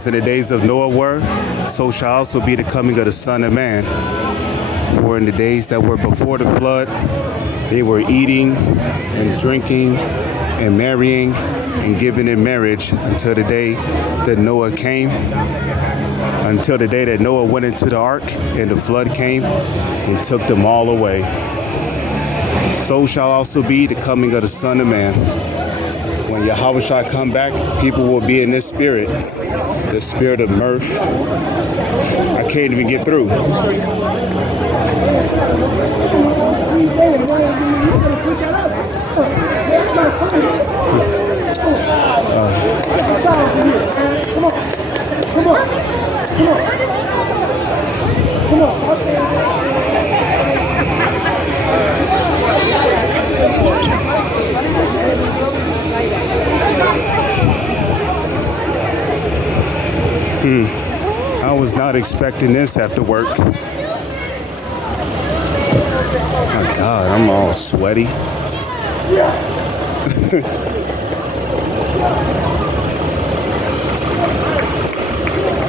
as in the days of Noah were, so shall also be the coming of the Son of Man. For in the days that were before the flood, they were eating and drinking and marrying and giving in marriage until the day that Noah came, until the day that Noah went into the ark and the flood came and took them all away. So shall also be the coming of the Son of Man. When Yahweh shall come back, people will be in this spirit, the spirit of mirth. I can't even get through. I was not expecting this after work. My God, I'm all sweaty.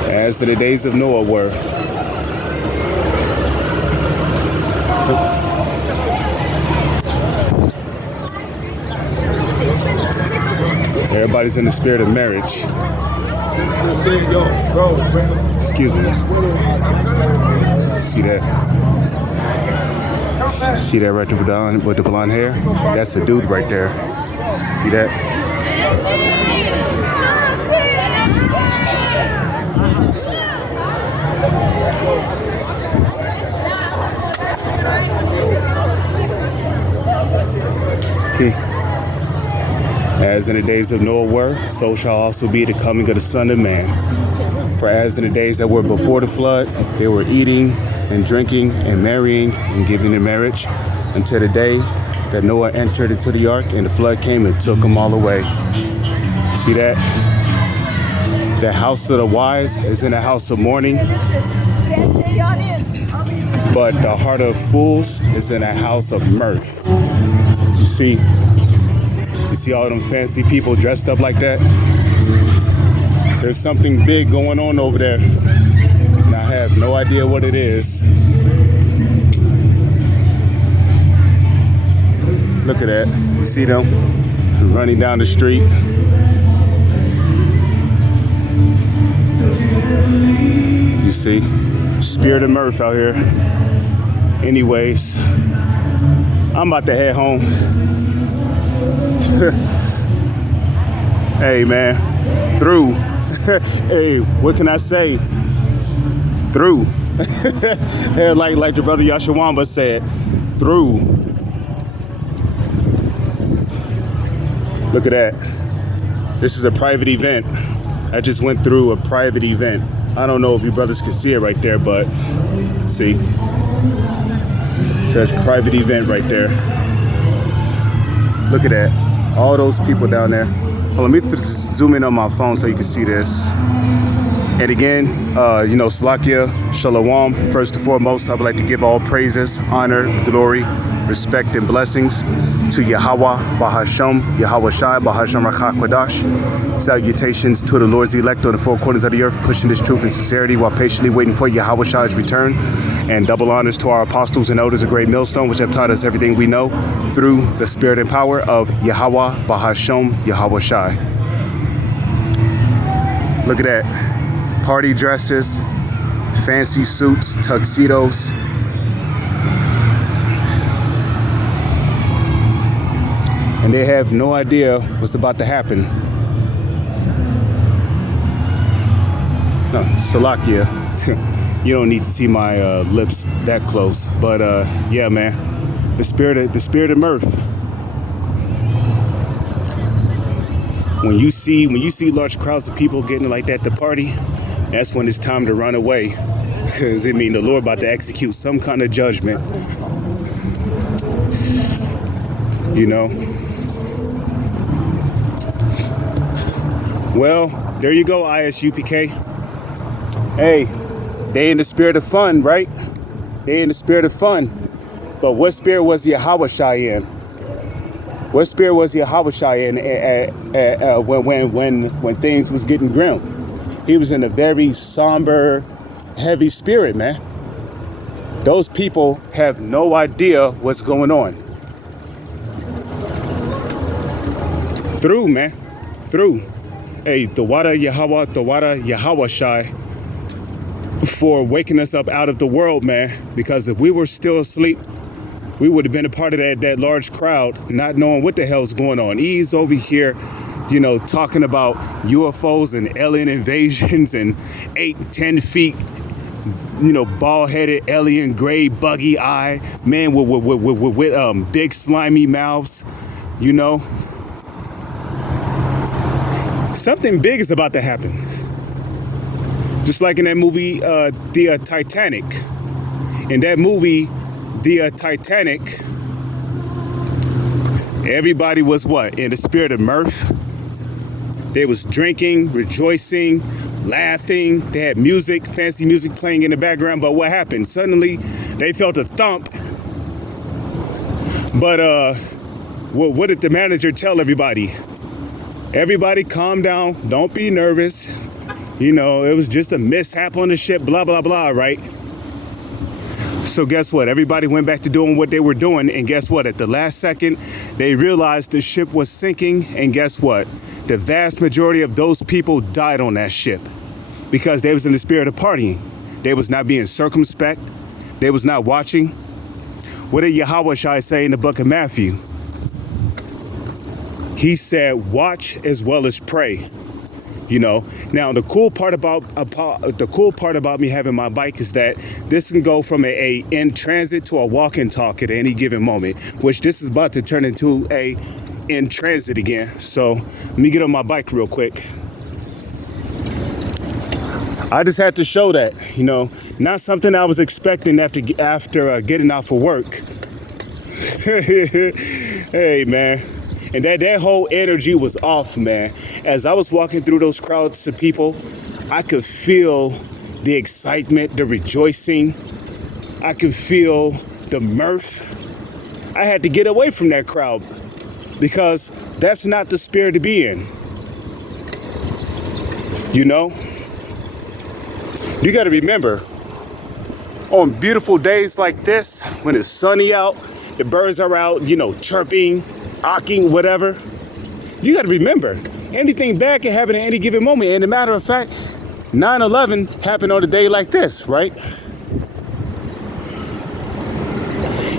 As the days of Noah were. Everybody's in the spirit of marriage. Excuse me. See that? See that right there with the blonde hair? That's the dude right there. See that? As in the days of Noah were, so shall also be the coming of the Son of Man. For as in the days that were before the flood, they were eating and drinking and marrying and giving in marriage until the day that Noah entered into the ark and the flood came and took them all away. See that? The house of the wise is in a house of mourning, but the heart of fools is in a house of mirth. You see all them fancy people dressed up like that? There's something big going on over there, and I have no idea what it is. Look at that. You see them running down the street? You see? Spirit of mirth out here. Anyways, I'm about to head home. Hey man, through. Hey, what can I say? Through. like the brother Yashawamba said, through. Look at that. This is a private event. I just went through a private event. I don't know if you brothers can see it right there, but see. It says private event right there. Look at that. All those people down there. Well, let me zoom in on my phone so you can see this. And again, Salakia, Shalom. First and foremost, I would like to give all praises, honor, glory, respect, and blessings to Yahweh, Bahashem, Yahweh Shai, Bahashem Rakha Kodash. Salutations to the Lord's elect on the four corners of the earth, pushing this truth and sincerity while patiently waiting for Yahweh Shai's return. And double honors to our apostles and elders of Great Millstone, which have taught us everything we know through the spirit and power of Yahweh, Bahashem, Yahweh Shai. Look at that. Party dresses, fancy suits, tuxedos. And they have no idea what's about to happen. No, Salakia. You don't need to see my lips that close. But yeah, man, the spirit of mirth. When you see large crowds of people getting like that to party, that's when it's time to run away, because it means the Lord about to execute some kind of judgment. You know. Well, there you go, ISUPK. Hey, they in the spirit of fun, right? They in the spirit of fun. But what spirit was Yahweh Shai in? What spirit was Yahweh Shai in when things was getting grim? He was in a very somber, heavy spirit, man. Those people have no idea what's going on. Through, man. Through. Hey, Tawada Yahweh Shai, for waking us up out of the world, man. Because if we were still asleep, we would have been a part of that large crowd, not knowing what the hell's going on. He's over here, you know, talking about UFOs and alien invasions and 8-10 feet, you know, bald-headed alien gray buggy eye man with big slimy mouths, you know. Something big is about to happen. Just like in that movie, the Titanic. In that movie, the Titanic, everybody was what? In the spirit of mirth. They was drinking, rejoicing, laughing. They had music, fancy music playing in the background. But what happened? Suddenly, they felt a thump. But what did the manager tell everybody? Everybody calm down. Don't be nervous. You know, it was just a mishap on the ship, blah, blah, blah, right? So guess what? Everybody went back to doing what they were doing. And guess what? At the last second, they realized the ship was sinking. And guess what? The vast majority of those people died on that ship because they was in the spirit of partying. They was not being circumspect. They was not watching. What did Yahweh Shai say in the book of Matthew? He said, watch as well as pray. You know, now the cool part about me having my bike is that this can go from a in transit to a walk and talk at any given moment, which this is about to turn into a in transit again. So let me get on my bike real quick. I just had to show that, you know, not something I was expecting after getting out for work. Hey, man. And that whole energy was off, man. As I was walking through those crowds of people, I could feel the excitement, the rejoicing. I could feel the mirth. I had to get away from that crowd because that's not the spirit to be in. You know? You got to remember, on beautiful days like this, when it's sunny out, the birds are out, you know, chirping, awking, whatever. You got to remember, anything bad can happen at any given moment. And a matter of fact, 9/11 happened on a day like this, right?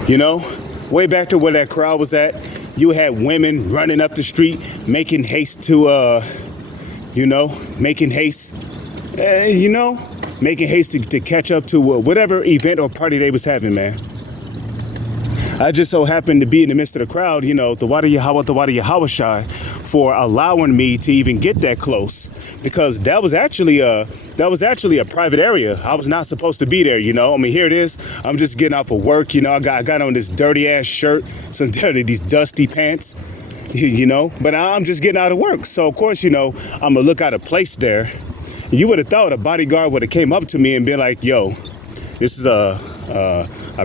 You know, way back to where that crowd was at, you had women running up the street, making haste to, making haste to catch up to whatever event or party they was having, man. I just so happened to be in the midst of the crowd, you know, the Wada Yahweh Shai, for allowing me to even get that close, because that was actually a private area. I was not supposed to be there, you know. I mean, here it is. I'm just getting out for work, you know. I got on this dirty ass shirt, these dusty pants, you know. But I'm just getting out of work, so of course, you know, I'm gonna look out of place there. You would have thought a bodyguard would have came up to me and been like, "Yo, this is a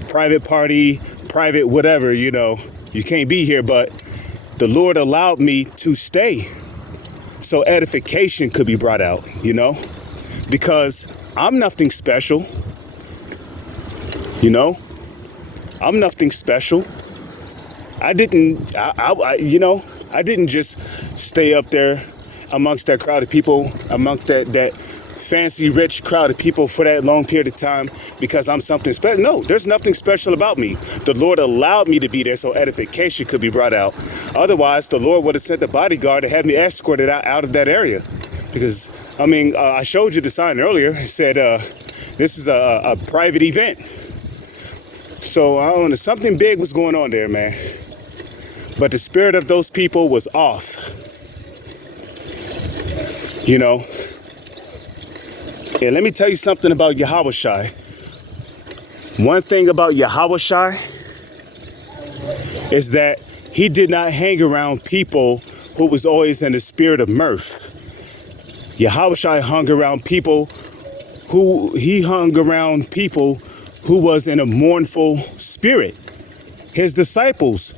private party." Private whatever, you know, you can't be here, but the Lord allowed me to stay so edification could be brought out, you know, because I'm nothing special, you know. I'm nothing special. I didn't just stay up there amongst that crowd of people, amongst that fancy, rich crowd of people for that long period of time because I'm something special. No, there's nothing special about me. The Lord allowed me to be there so edification could be brought out. Otherwise, the Lord would have sent the bodyguard to have me escorted out of that area. Because, I mean, I showed you the sign earlier. It said this is a private event. So, I don't know, something big was going on there, man. But the spirit of those people was off. You know? And let me tell you something about Yahweh Shai. One thing about Yahweh Shai is that he did not hang around people who was always in the spirit of mirth. Yahweh Shai hung around people who was in a mournful spirit. His disciples,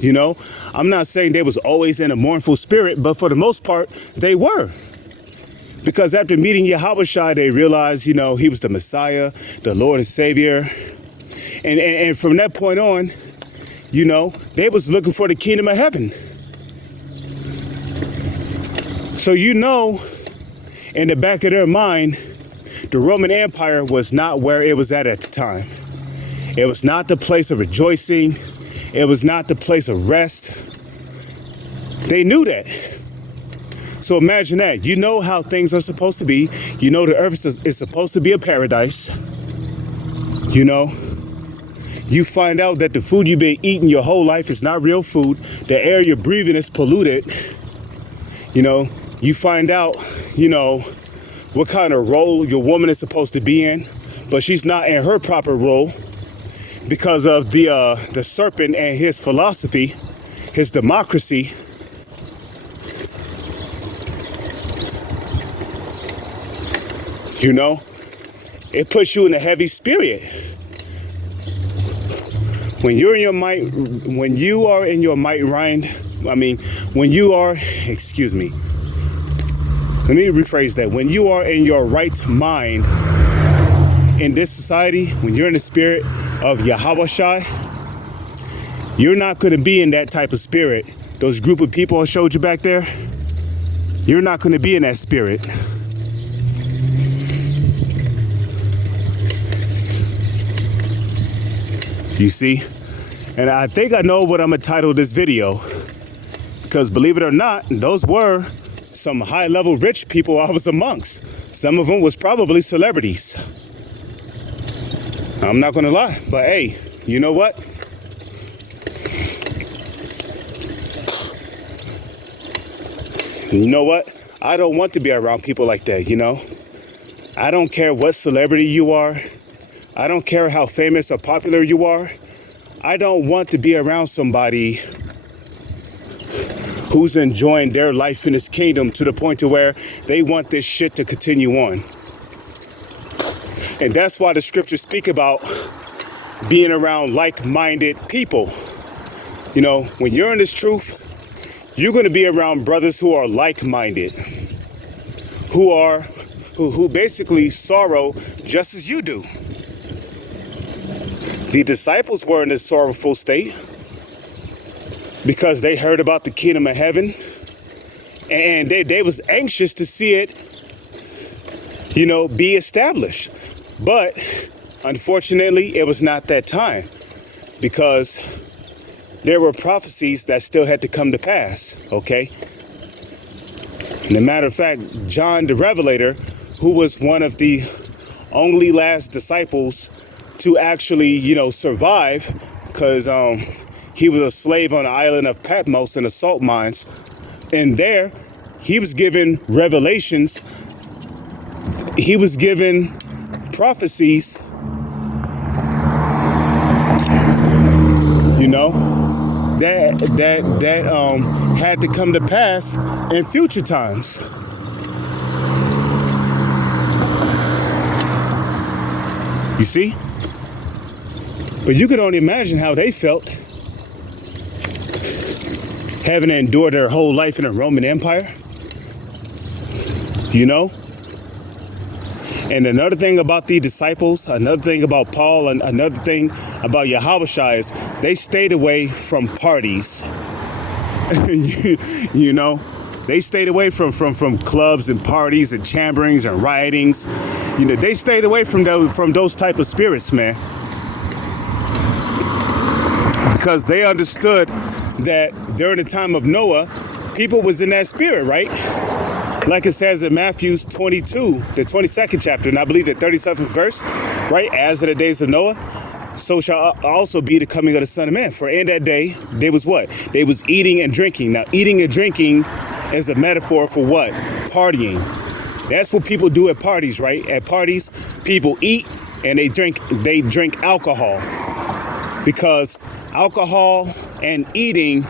you know, I'm not saying they was always in a mournful spirit, but for the most part, they were. Because after meeting Yahushua, they realized, you know, he was the Messiah, the Lord and Savior. And from that point on, you know, they was looking for the kingdom of heaven. So, you know, in the back of their mind, the Roman Empire was not where it was at the time. It was not the place of rejoicing. It was not the place of rest. They knew that. So imagine that. You know how things are supposed to be. You know the earth is supposed to be a paradise. You know, you find out that the food you've been eating your whole life is not real food. The air you're breathing is polluted. You know, you find out, you know, what kind of role your woman is supposed to be in, but she's not in her proper role because of the serpent and his philosophy, his democracy. You know, it puts you in a heavy spirit. When you're in your might, when you are in your right mind, when you are, excuse me, let me rephrase that. When you are in your right mind in this society, when you're in the spirit of Yahushua, you're not going to be in that type of spirit. Those group of people I showed you back there, you're not going to be in that spirit. You see? And I think I know what I'm gonna title this video, because believe it or not, those were some high-level rich people I was amongst. Some of them was probably celebrities. I'm not gonna lie, but hey, you know what? You know what? I don't want to be around people like that, you know? I don't care what celebrity you are. I don't care how famous or popular you are. I don't want to be around somebody who's enjoying their life in this kingdom to the point to where they want this shit to continue on. And that's why the scriptures speak about being around like-minded people. You know, when you're in this truth, you're going to be around brothers who are like-minded, who basically sorrow just as you do. The disciples were in this sorrowful state because they heard about the kingdom of heaven, and they was anxious to see it, you know, be established. But unfortunately, it was not that time, because there were prophecies that still had to come to pass, okay? And a matter of fact, John the Revelator, who was one of the only last disciples to actually, you know, survive, because he was a slave on the island of Patmos in the salt mines. And there, he was given revelations. He was given prophecies, you know, that had to come to pass in future times. You see? But you could only imagine how they felt, having to endure their whole life in a Roman Empire. You know? And another thing about the disciples, another thing about Paul, and another thing about Yahushua is they stayed away from parties. you know? They stayed away from clubs and parties and chamberings and riotings. You know, they stayed away from those type of spirits, man. Because they understood that during the time of Noah, people was in that spirit, right? Like it says in Matthew 22, the 22nd chapter, and I believe the 37th verse, right? As in the days of Noah, so shall also be the coming of the Son of Man. For in that day, they was what? They was eating and drinking. Now, eating and drinking is a metaphor for what? Partying. That's what people do at parties, right? At parties, people eat and they drink alcohol. Because alcohol and eating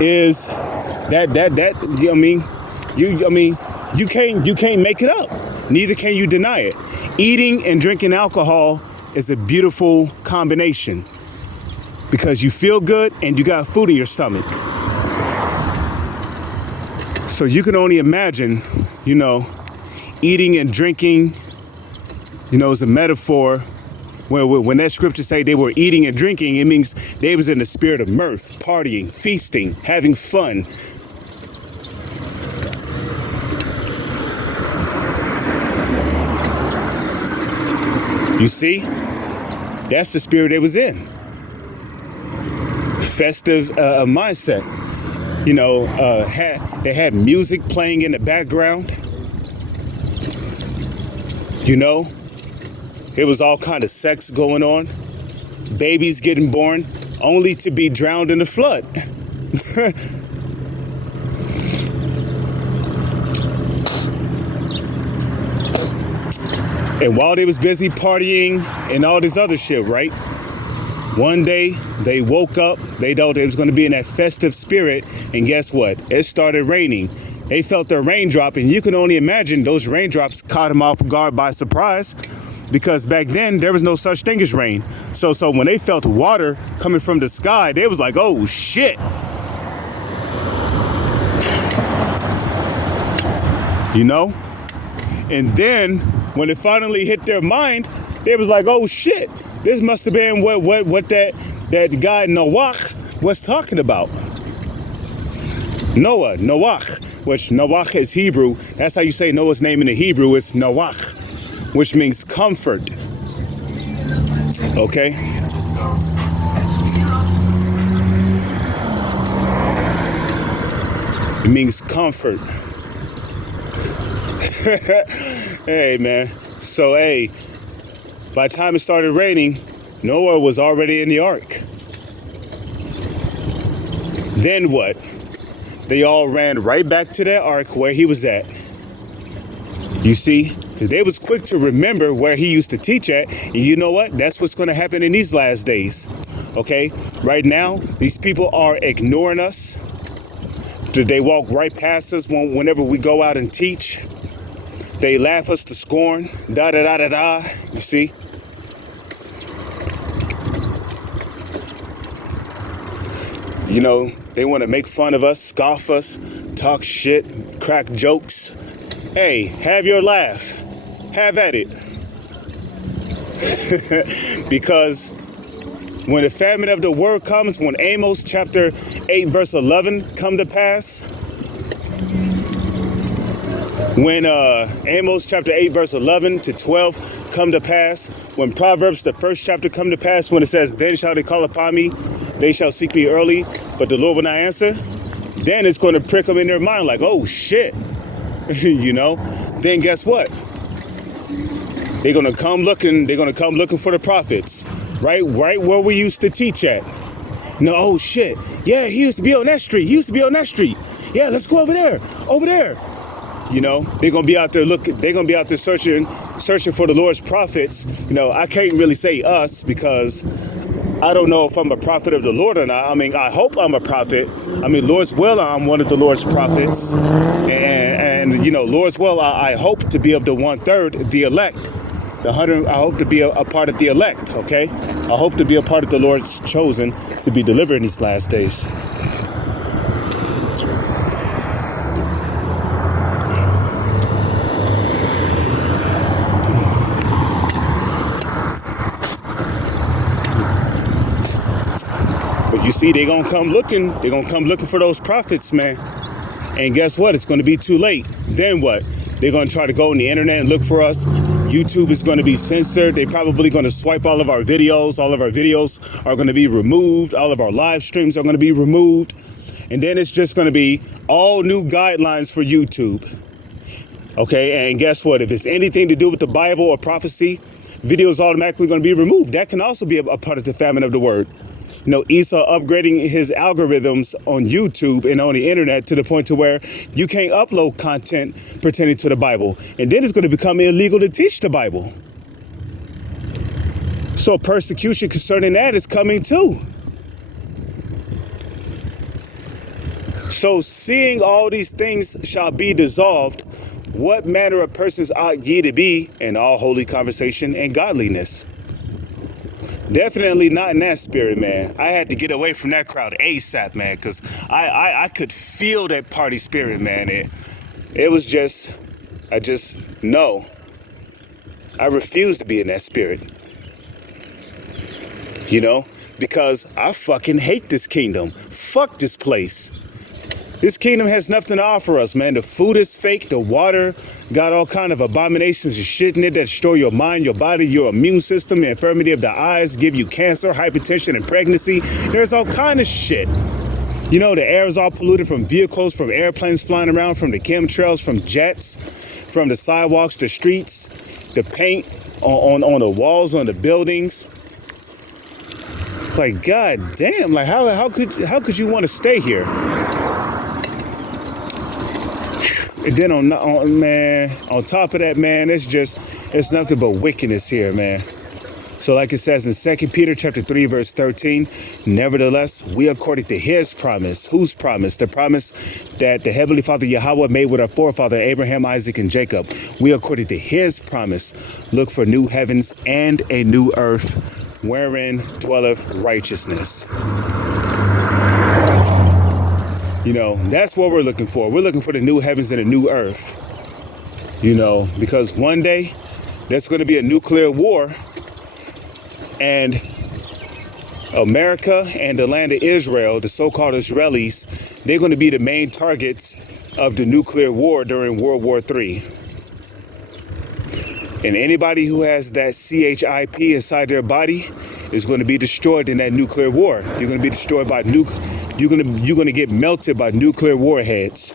is you can't make it up. Neither can you deny it. Eating and drinking alcohol is a beautiful combination because you feel good and you got food in your stomach. So you can only imagine, you know, eating and drinking, you know, is a metaphor. When that scripture say they were eating and drinking, it means they was in the spirit of mirth, partying, feasting, having fun. You see, that's the spirit they was in. Festive mindset. You know, they had music playing in the background. You know, there was all kind of sex going on. Babies getting born only to be drowned in the flood. And while they was busy partying and all this other shit, right? One day they woke up, they thought it was going to be in that festive spirit, and guess what? It started raining. They felt their raindrop, and you can only imagine those raindrops caught them off guard by surprise, because back then there was no such thing as rain. So when they felt water coming from the sky, they was like, oh shit. You know? And then when it finally hit their mind, they was like, oh shit, this must have been what that guy Noah was talking about. Noah, which Noah is Hebrew. That's how you say Noah's name in the Hebrew. It's Noah, which means comfort. Okay? It means comfort. Hey, man. So, hey, by the time it started raining, Noah was already in the ark. Then what? They all ran right back to that ark where he was at. You see? Because they was quick to remember where he used to teach at. And you know what? That's what's going to happen in these last days. Okay? Right now, these people are ignoring us. They walk right past us whenever we go out and teach. They laugh us to scorn. Da-da-da-da-da. You see? You know, they want to make fun of us, scoff us, talk shit, crack jokes. Hey, have your laugh. Have at it. Because when the famine of the word comes, when Amos chapter 8 verse 11 come to pass, when Amos chapter 8 verse 11 to 12 come to pass, when Proverbs the first chapter come to pass, when it says, then shall they call upon me, they shall seek me early, but the Lord will not answer, then it's going to prick them in their mind like, oh shit, you know, then guess what? They're going to come looking for the prophets, right where we used to teach at. No, oh shit, yeah, he used to be on that street, yeah, let's go over there. You know, they're gonna be out there searching for the Lord's prophets. You know, I can't really say us because I don't know if I'm a prophet of the Lord or not. I mean, I hope I'm a prophet. I mean, Lord's will, I'm one of the Lord's prophets. And you know, Lord's will, I hope to be of the 1/3, the elect. The 100, I hope to be a part of the elect, okay? I hope to be a part of the Lord's chosen to be delivered in these last days. But you see, they're gonna come looking for those prophets, man. And guess what? It's gonna be too late. Then what? They're gonna try to go on the internet and look for us. YouTube is gonna be censored. They're probably gonna swipe all of our videos. All of our videos are gonna be removed. All of our live streams are gonna be removed. And then it's just gonna be all new guidelines for YouTube. Okay, and guess what? If it's anything to do with the Bible or prophecy, videos automatically gonna be removed. That can also be a part of the famine of the word. You know, Esau upgrading his algorithms on YouTube and on the internet to the point to where you can't upload content pertaining to the Bible. And then it's going to become illegal to teach the Bible. So persecution concerning that is coming too. So seeing all these things shall be dissolved, what manner of persons ought ye to be in all holy conversation and godliness? Definitely not in that spirit, man. I had to get away from that crowd ASAP, man, because I could feel that party spirit, man. It was just, no. I refuse to be in that spirit, you know, because I fucking hate this kingdom. Fuck this place. This kingdom has nothing to offer us, man. The food is fake. The water got all kind of abominations and shit in it that destroy your mind, your body, your immune system, the infirmity of the eyes, give you cancer, hypertension, and pregnancy. There's all kind of shit. You know, the air is all polluted from vehicles, from airplanes flying around, from the chemtrails, from jets, from the sidewalks, the streets, the paint on the walls, on the buildings. Like, god damn, like how could you want to stay here? And then on top of that, man, it's nothing but wickedness here, man. So like it says in 2 Peter chapter 3, verse 13, nevertheless, we according to his promise. Whose promise? The promise that the Heavenly Father Yahweh made with our forefather Abraham, Isaac, and Jacob. We according to his promise look for new heavens and a new earth wherein dwelleth righteousness. You know, that's what we're looking for. We're looking for the new heavens and a new earth. You know, because one day there's going to be a nuclear war, and America and the land of Israel, the so-called Israelis, they're going to be the main targets of the nuclear war during World War III. And anybody who has that CHIP inside their body is going to be destroyed in that nuclear war. You're going to be destroyed by you're going to get melted by nuclear warheads.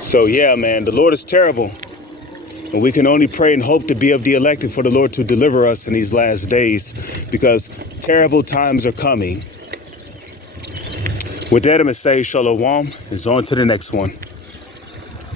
So yeah, man, the Lord is terrible. And we can only pray and hope to be of the elect and for the Lord to deliver us in these last days, because terrible times are coming. With that, I'm going to say shalom. It's on to the next one.